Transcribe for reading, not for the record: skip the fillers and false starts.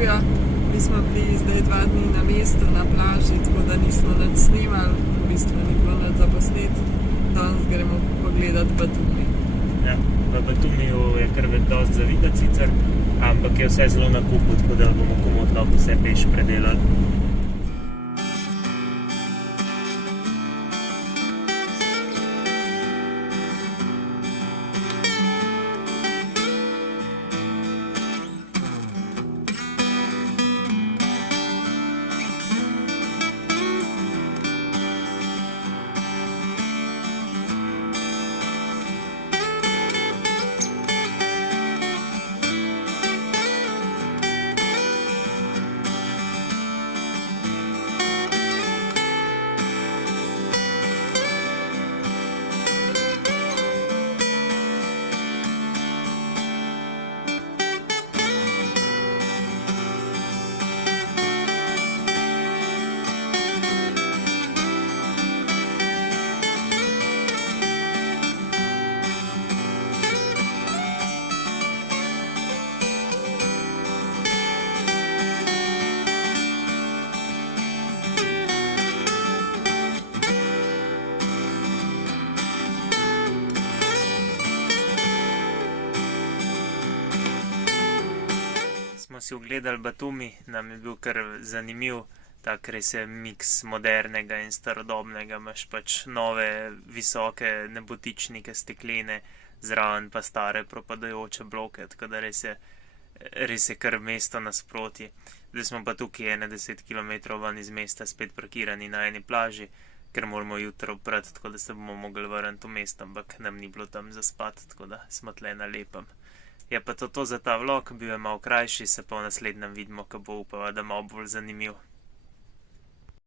živjo. Mi smo bili zdaj 2 dni na mestu, na plaži, tako da nismo nič snimali, v bistvu ni bilo nič za posnet. Danes gremo pogledati Batumi. Ja, v Batumiju je kar dosti za videti sicer, ampak je vse zelo na kupu, tako da bomo komot lahko vse peš predelali. Smo si ogledali Batumi, nam je bil kar zanimiv, tak res je miks modernega in starodobnega, imaš pač nove, visoke nebotičnike, steklene, zraven pa stare propadajoče bloke, tako da res je kar mesto nasproti. Zdaj smo pa tukaj 10 km van iz mesta spet parkirani na eni plaži, ker moramo jutro oprati, tako da se bomo mogli vrniti v mesto, ampak nam ni bilo tam zaspati, tako da smo tle na lepem. Je pa to za ta vlog, bil je malo krajši, se pa v naslednjem vidimo, ko bo upava, da malo bolj zanimiv.